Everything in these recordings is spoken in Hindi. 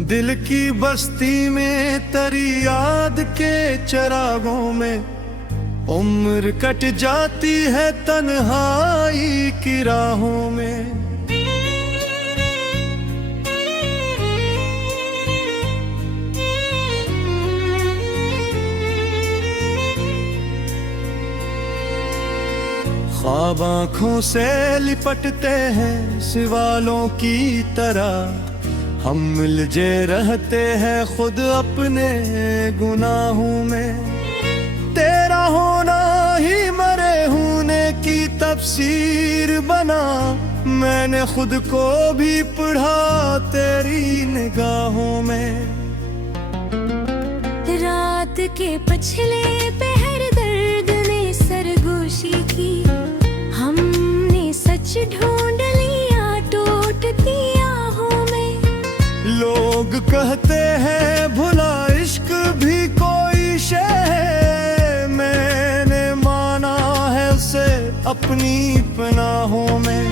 दिल की बस्ती में तेरी याद के चरागों में उम्र कट जाती है तन्हाई की राहों में। ख्वाब आँखों से लिपटते हैं सिवालों की तरह, हम मिलजे रहते हैं खुद अपने गुनाहों में। तेरा होना ही मरे होने की तफसीर बना, मैंने खुद को भी पढ़ा तेरी निगाहों में। रात के पछले पहर दर्द ने सरगोशी की, हमने सच ढूंढ लिया टूटती आहों में। लोग कहते हैं भुला इश्क भी कोई शय है, मैंने माना है उसे अपनी पनाहों में।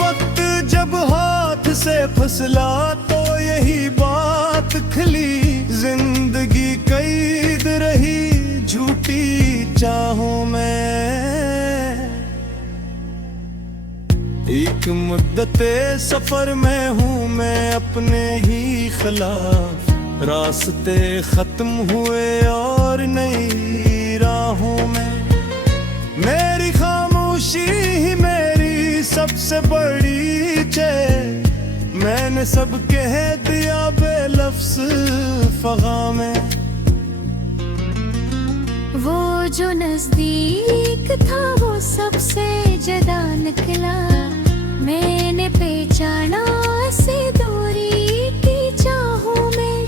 वक्त जब हाथ से फिसला तो यही बात खिली, जिंदगी कैद रही झूठी चाहों में। एक मुद्दते सफर में हूँ मैं अपने ही खिलाफ, रास्ते खत्म हुए और नई राहों में। मेरी खामोशी ही मेरी सबसे बड़ी जय, मैंने सब कह दिया बेलफ्ज़ फ़ग़ा में। वो जो नजदीक था वो सबसे जुदा निकला, मैंने पहचाना से दूरी की चाहों में।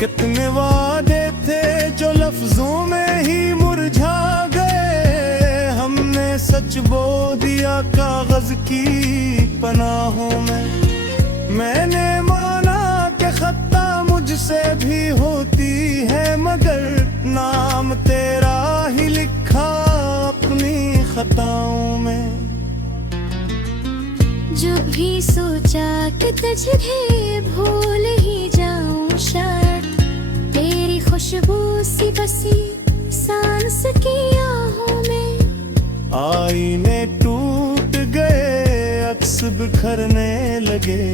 कितने वादे थे जो लफ्जों में ही मुरझा गए, हमने सच बो दिया कागज की पनाहों में। मैंने माना कि खता मुझसे भी होती है, मगर नाम तेरा ही लिखा अपनी खताओं में। जो भी सोचा कि तुझे भूल ही जाऊं शायद, तेरी खुशबू सी बसी सांस की आहों में। आईने टूट गए अक्स बिखरने लगे,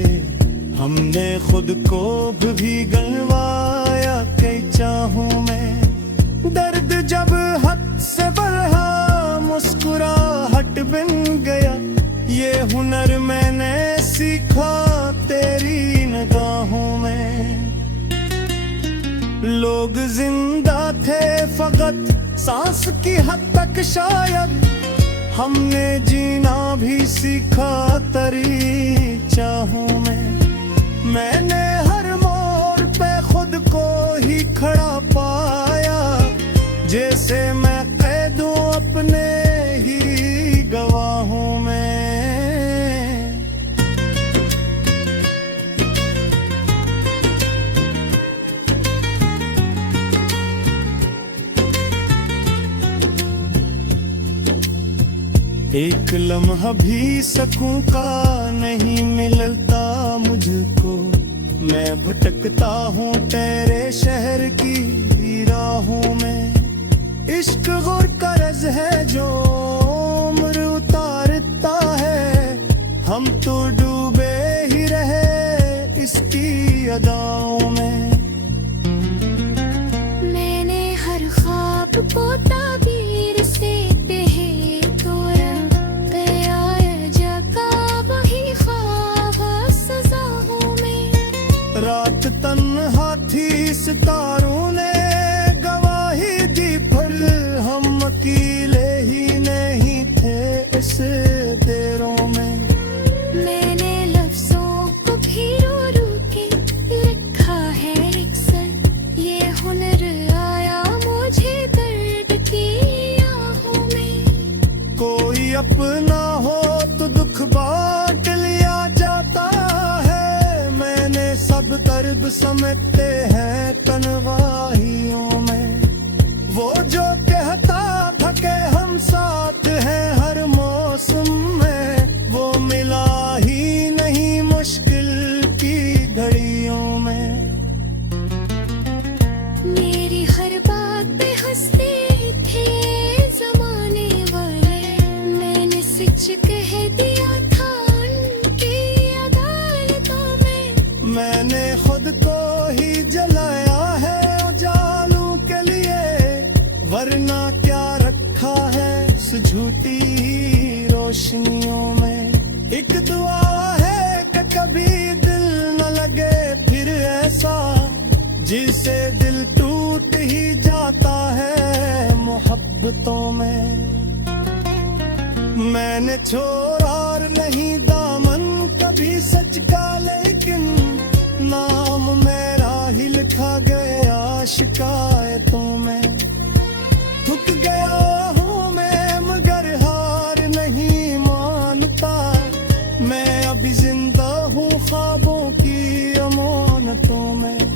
हमने खुद को भी गलवाया कई चाहों में। दर्द जब हद से बढ़ा मुस्कुराहट बन गया, ये हुनर मैंने सीखा तेरी निगाहों में। लोग जिंदा थे फकत सांस की हद तक शायद, हमने जीना भी सीखा तेरी चाहों में। मैंने हर मोड़ पे खुद को ही खड़ा पाया, जैसे मैं कैद हूं अपने ही गवाहों में। एक लम्हा भी सकूं का नहीं मिलता मुझको, मैं भटकता हूँ तेरे शहर की राहों में। इश्क गुर कर्ज है जो उम्र उतारता है, हम तो डूबे ही रहे इसकी अदाओं में। मैंने हर ख्वाब को ताबीर से तोड़ा, गया जगा वही ख्वाब सजाओं में। रात तन्हा थी सितारों ने गवाही दी, पर हम अकेले ही नहीं थे इस तेरों में। मैंने लफ्जों को भी रो रो के लिखा है अक्सर, ये हुनर आया मुझे दर्द की आहों में। कोई अपना हो तो दुख बांट लिया जाता है, मैंने सब दर्द समेटे हैं तन्हाइयों में। वो जो कहता था कि हम साथ हैं हर मौसम में, वो मिला ही नहीं मुश्किल की घड़ियों में। मैंने खुद को ही जलाया है उजालों के लिए, वरना क्या रखा है इस झूठी रोशनियों में। एक दुआ है कि कभी दिल न लगे फिर ऐसा, जिसे दिल टूट ही जाता है मोहब्बतों में। मैंने छोड़ा और नहीं दामन कभी सच का, लेकिन नाम मेरा ही लिखा गया शिकायतों में। थक गया हूँ मैं मगर हार नहीं मानता, मैं अभी जिंदा हूँ ख्वाबों की अमानतों में।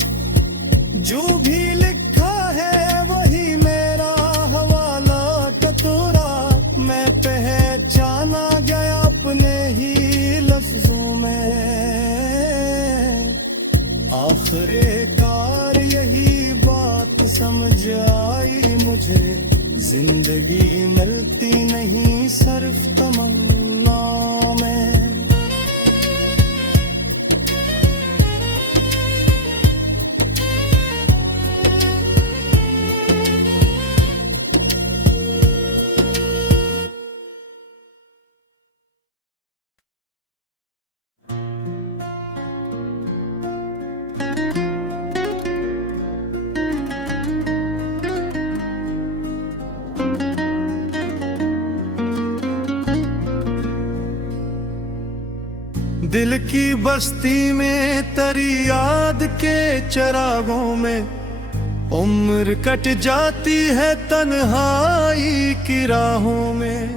जो भी लिखा है वही मेरा हवाला टटोरा, मैं पहचाना गया अपने ही लफ्जों में। आखिरकार यही बात समझ आई मुझे, जिंदगी मिलती नहीं सिर्फ तमन्नाओं में। दिल की बस्ती में तेरी याद के चरागों में, उम्र कट जाती है तन्हाई की राहों में।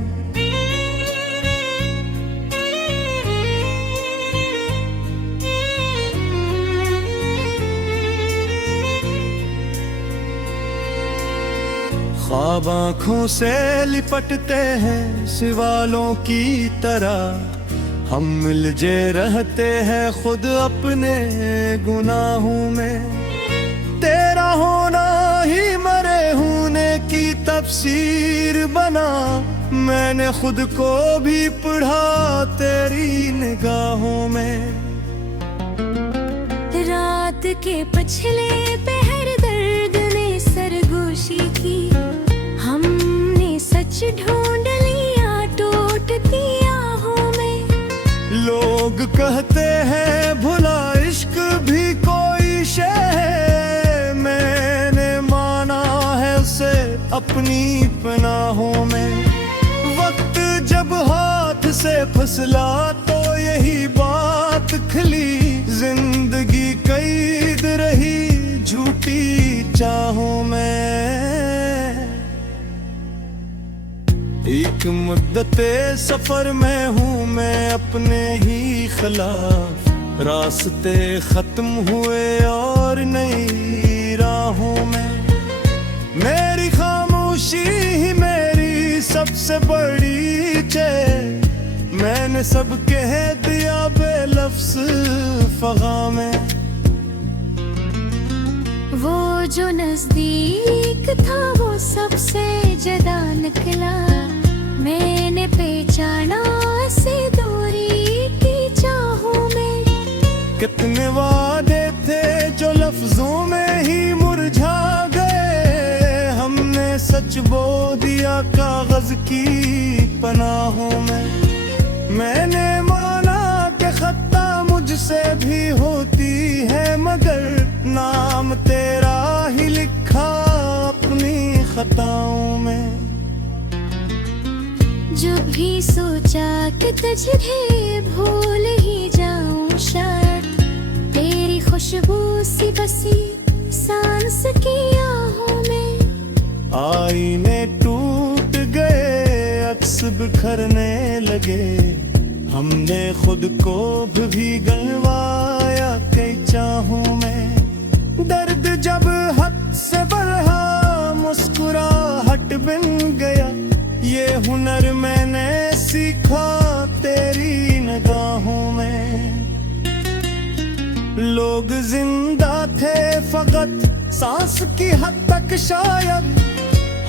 ख्वाब आँखों से लिपटते हैं सवालों की तरह, हम मिलजे रहते हैं खुद अपने गुनाहों में। तेरा होना ही मरे होने की तफसीर बना, मैंने खुद को भी पढ़ा तेरी निगाहों में। रात के पिछले पहर दर्द ने सरगोशी की, हमने सच ढूंढ लिया टूटती आहों में। लोग कहते हैं भुला इश्क भी कोई शय है, मैंने माना है उसे अपनी पनाहों में। वक्त जब हाथ से फिसला तो यही बात खिली, जिंदगी कैद रही झूठी चाहों में। एक मुद्दते सफर में हूँ मैं अपने ही खिलाफ, रास्ते खत्म हुए और नई राहों में। मेरी खामोशी ही मेरी सबसे बड़ी जय, मैंने सब कह दिया बेलफ्ज़ फ़ग़ा में। वो जो नजदीक था वो सबसे जुदा निकला, मैंने पहचाना से दूरी की चाहों में। कितने वादे थे जो लफ्जों में ही मुरझा गए, हमने सच बो दिया कागज की पनाहों में। मैंने माना कि खता मुझसे भी होती है, मगर नाम तेरा ही लिखा अपनी खताओं में। जो भी सोचा कि तुझे भूल ही जाऊं शायद, तेरी खुशबू सी बसी सांस की आहों में। आईने टूट गए अक्स बिखरने लगे, हमने खुद को भी गलवाया कई चाहों में। दर्द जब हद से बढ़ा मुस्कुराहट बन गया, ये हुनर मैंने सीखा तेरी निगाहों में। लोग जिंदा थे फकत सांस की हद तक शायद,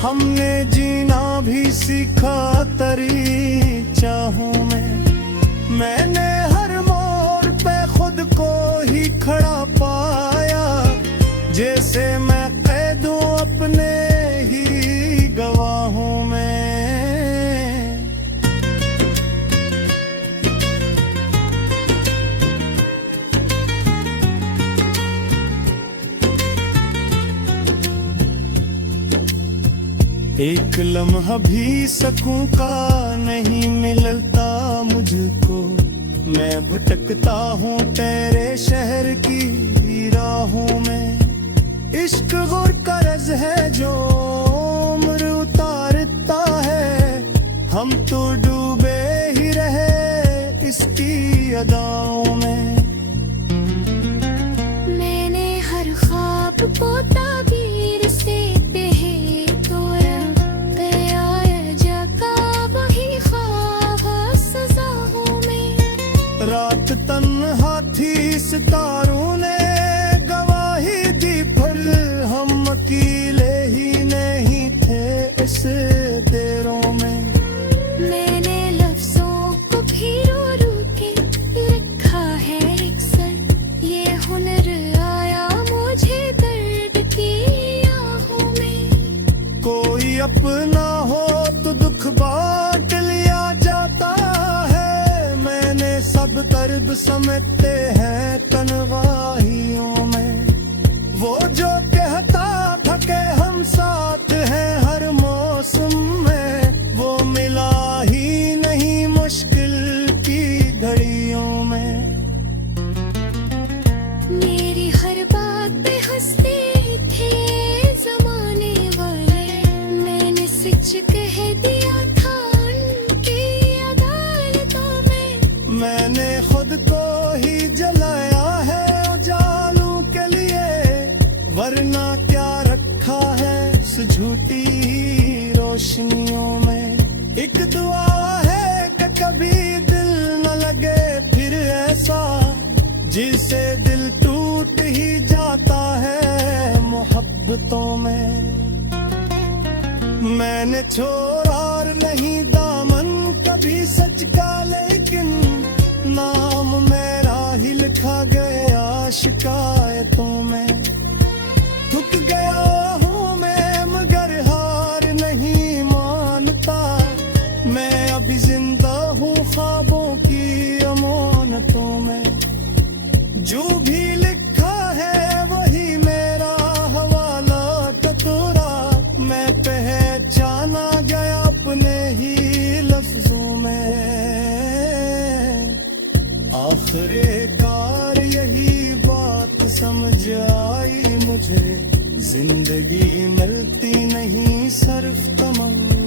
हमने जीना भी सीखा तेरी चाहों में। मैंने हर मोड़ पे खुद को ही खड़ा पाया, जैसे मैं कैद हूं अपने ही गवाहों में। एक लम्हा भी सकूं का नहीं मिलता मुझको, मैं भटकता हूँ तेरे शहर की राहों में। इश्क गुर कर्ज है जो उम्र उतारता है, हम तो डूबे ही रहे इसकी अदाओं में। मैंने हर ख्वाब को ताबीर से तहे तोड़ा, गया जका वही ख्वाब सजाओं में। रात तन्हा थी सितारों ने गवाही दी, पर हम अकेले ही नहीं थे इस तेरों में। मैंने लफ्जों को भी रो रो के लिखा है अक्सर, ये हुनर आया मुझे दर्द की आहों में। कोई अपना हो तो दुख बांट लिया जाता है, मैंने सब दर्द समेटे हैं तन्हाइयों में। वो जो कहता था कि हम साथ हैं हर मौसम में, वो मिला ही नहीं मुश्किल की घड़ियों में। मेरी हर बात पे हंसते थे जमाने वाले, मैंने सच कह दिया था उनकी अदालतों में। मैंने खुद को ही जलाया है उजालों के लिए, वरना क्या रखा है इस झूठी रोशनियों में। एक दुआ है कि कभी दिल न लगे फिर ऐसा, जिससे दिल टूट ही जाता है मोहब्बतों में। मैंने छोड़ा और नहीं दामन कभी सच का, लेकिन नाम मेरा ही लिखा गया शिकायतों में। थक गया हूँ मैं मगर हार नहीं मानता, मैं अभी जिंदा हूँ ख्वाबों की अमानतों में। जो भी लिखा है वही मेरा हवाला टटोरा, मैं पहचाना गया अपने ही लफ्जों में। आखिरकार यही बात समझ आई मुझे, जिंदगी मिलती नहीं सिर्फ तमन्ना